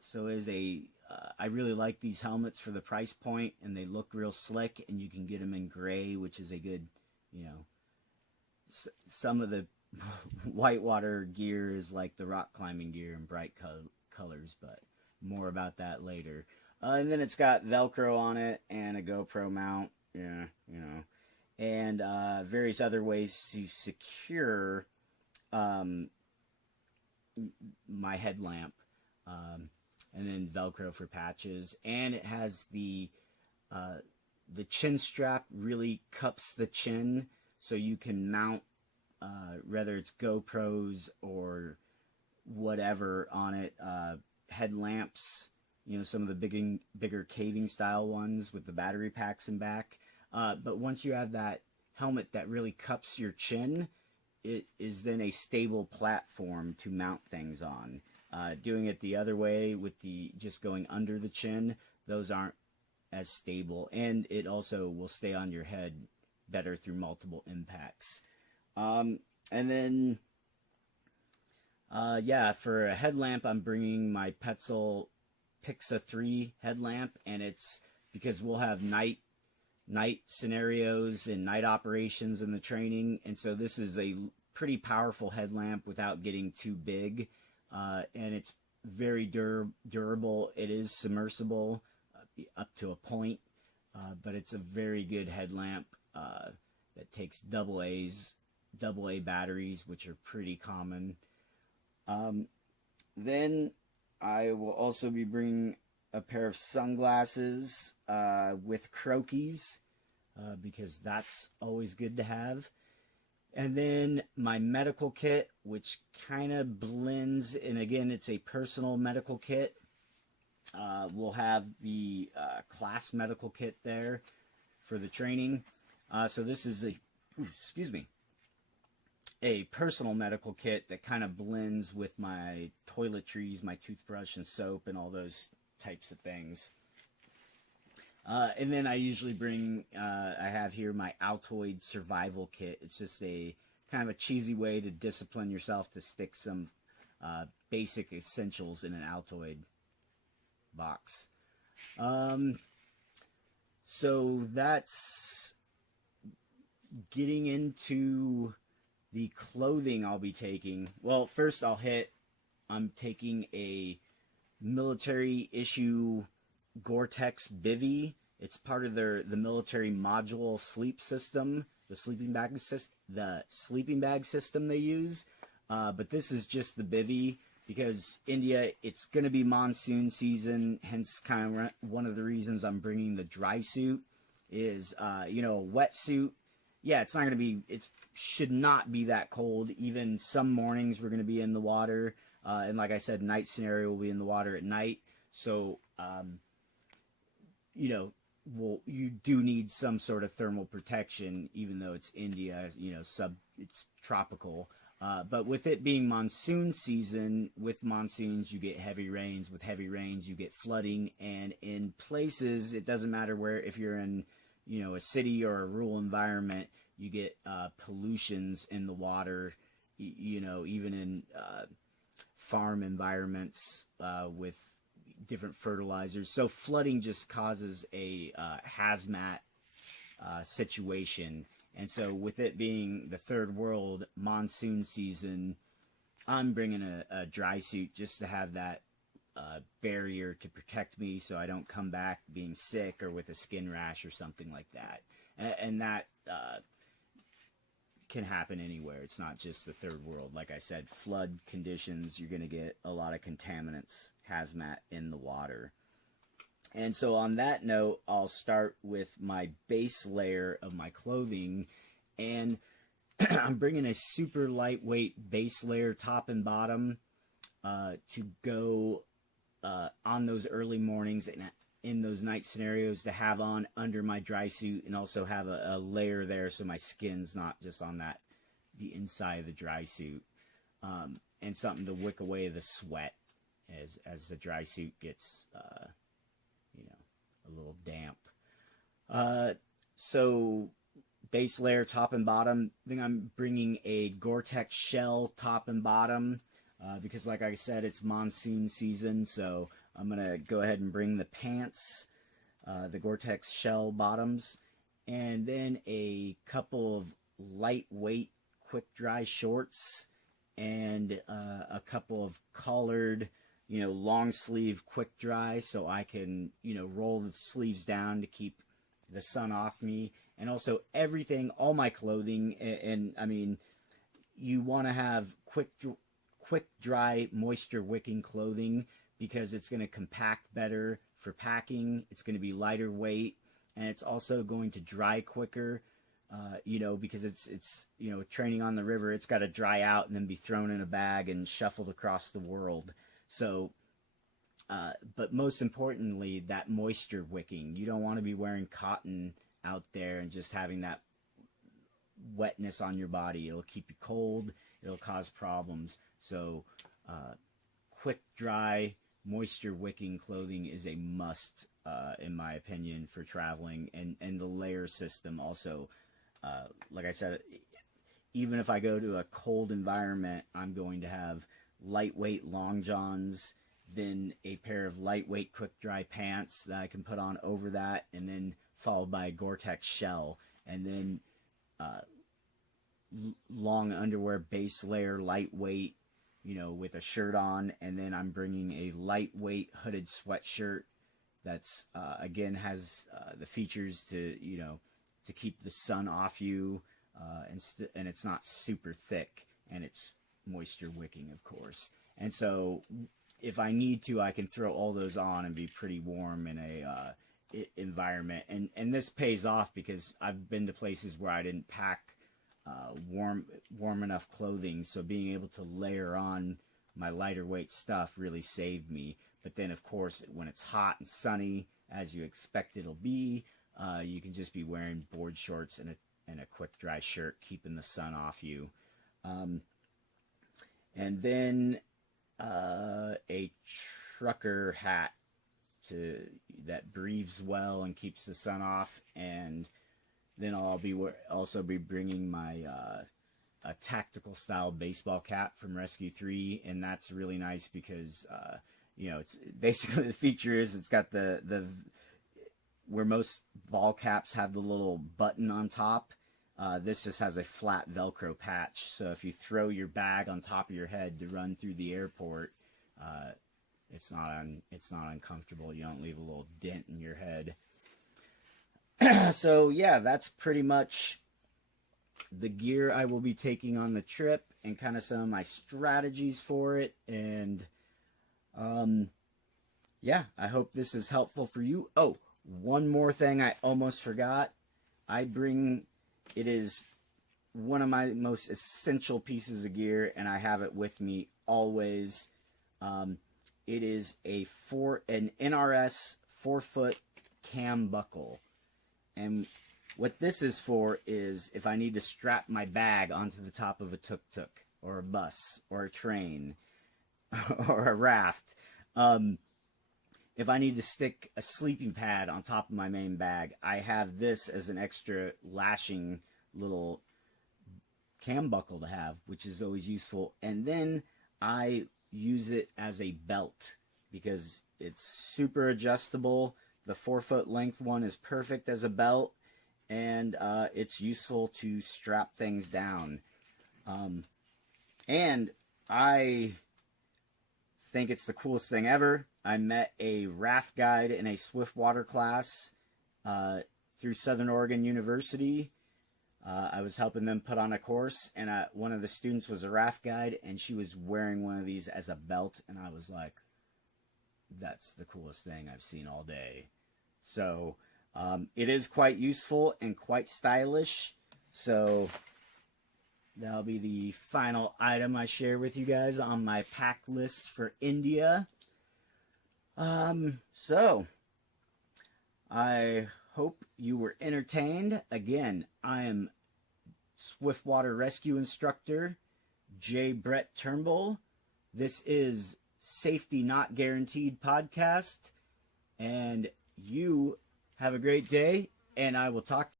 So is a I really like these helmets for the price point, and they look real slick, and you can get them in gray, which is a good, you know, some of the whitewater gear is like the rock climbing gear in bright colors, but more about that later. And then it's got Velcro on it and a GoPro mount, yeah, and various other ways to secure um, my headlamp, and then Velcro for patches. And it has the chin strap really cups the chin, so you can mount whether it's GoPros or whatever on it, headlamps. Some of the bigger caving style ones with the battery packs in back. But once you have that helmet that really cups your chin, it is then a stable platform to mount things on. Doing it the other way with the just going under the chin, those aren't as stable, and it also will stay on your head better through multiple impacts. And then, for a headlamp, I'm bringing my Petzl Pixa 3 headlamp, and it's because we'll have night scenarios and night operations in the training, and so this is a pretty powerful headlamp without getting too big, and it's very durable. It is submersible up to a point, but it's a very good headlamp that takes AA batteries, which are pretty common. Then I will also be bringing a pair of sunglasses with croquis, because that's always good to have. And then my medical kit, which kind of blends, and again, it's a personal medical kit. We'll have the class medical kit there for the training. So this is a personal medical kit that kind of blends with my toiletries, my toothbrush and soap and all those types of things. And then I usually bring, I have here my Altoid survival kit. It's just a kind of a cheesy way to discipline yourself to stick some basic essentials in an Altoid box. So that's getting into the clothing I'll be taking. Well, first I'm taking a military issue Gore-Tex bivy. It's part of the military module sleep system, the sleeping bag system they use. But this is just the bivy, because India, it's going to be monsoon season, hence kind of one of the reasons I'm bringing the dry suit is, a wetsuit. Yeah, it's not going to be, it should not be that cold. Even some mornings we're going to be in the water. And like I said, night scenario will be in the water at night. So, you do need some sort of thermal protection, even though it's India, it's tropical. But with it being monsoon season, with monsoons you get heavy rains. With heavy rains you get flooding, and in places, it doesn't matter where, if you're in, a city or a rural environment, you get pollutions in the water, even in farm environments with different fertilizers. So flooding just causes a hazmat situation. And so with it being the third world monsoon season, I'm bringing a dry suit just to have that barrier to protect me so I don't come back being sick or with a skin rash or something like that. And that can happen anywhere. It's not just the third world. Like I said, flood conditions, you're going to get a lot of contaminants, hazmat in the water. And so on that note, I'll start with my base layer of my clothing, and I'm bringing a super lightweight base layer, top and bottom, to go on those early mornings and in those night scenarios, to have on under my dry suit, and also have a layer there so my skin's not just on the inside of the dry suit, and something to wick away the sweat as the dry suit gets a little damp. So base layer, top and bottom. Then I'm bringing a Gore-Tex shell, top and bottom. because like I said, it's monsoon season, so I'm going to go ahead and bring the pants, the Gore-Tex shell bottoms, and then a couple of lightweight quick dry shorts, and a couple of collared, long sleeve quick dry, so I can, roll the sleeves down to keep the sun off me. And also everything, all my clothing, and I mean, you want to have quick dry, moisture wicking clothing, because it's going to compact better for packing. It's going to be lighter weight, and it's also going to dry quicker. Because it's training on the river, it's got to dry out and then be thrown in a bag and shuffled across the world. So, but most importantly, that moisture wicking. You don't want to be wearing cotton out there and just having that wetness on your body. It'll keep you cold. It'll cause problems. So, quick dry, moisture wicking clothing is a must, in my opinion, for traveling, and the layer system also. Like I said, even if I go to a cold environment, I'm going to have lightweight long johns, then a pair of lightweight quick dry pants that I can put on over that, and then followed by a Gore-Tex shell, and then long underwear base layer, lightweight, with a shirt on, and then I'm bringing a lightweight hooded sweatshirt that's again has the features to to keep the sun off you, and it's not super thick, and it's moisture wicking, of course. And so if I need to, I can throw all those on and be pretty warm in a environment. And this pays off, because I've been to places where I didn't pack warm enough clothing, so being able to layer on my lighter weight stuff really saved me. But then, of course, when it's hot and sunny, as you expect it'll be, you can just be wearing board shorts and a quick dry shirt, keeping the sun off you. And then a trucker hat that breathes well and keeps the sun off. And then I'll also be bringing my a tactical style baseball cap from Rescue 3, and that's really nice because it's basically, the feature is it's got the where most ball caps have the little button on top. This just has a flat Velcro patch, so if you throw your bag on top of your head to run through the airport, it's not uncomfortable. You don't leave a little dent in your head. So yeah, that's pretty much the gear I will be taking on the trip, and kind of some of my strategies for it. And yeah, I hope this is helpful for you. Oh, one more thing I almost forgot. It is one of my most essential pieces of gear, and I have it with me always. It is an NRS 4-foot cam buckle. And what this is for is if I need to strap my bag onto the top of a tuk-tuk, or a bus, or a train, or a raft. If I need to stick a sleeping pad on top of my main bag, I have this as an extra lashing little cam buckle to have, which is always useful. And then I use it as a belt because it's super adjustable. The 4-foot length one is perfect as a belt, and it's useful to strap things down. And I think it's the coolest thing ever. I met a raft guide in a Swiftwater class through Southern Oregon University. I was helping them put on a course, and one of the students was a raft guide, and she was wearing one of these as a belt, and I was like, that's the coolest thing I've seen all day. So it is quite useful and quite stylish. So that'll be the final item I share with you guys on my pack list for India. So I hope you were entertained. Again, I am Swiftwater Rescue Instructor J. Brett Turnbull. This is Safety Not Guaranteed podcast, and you have a great day, and I will talk to you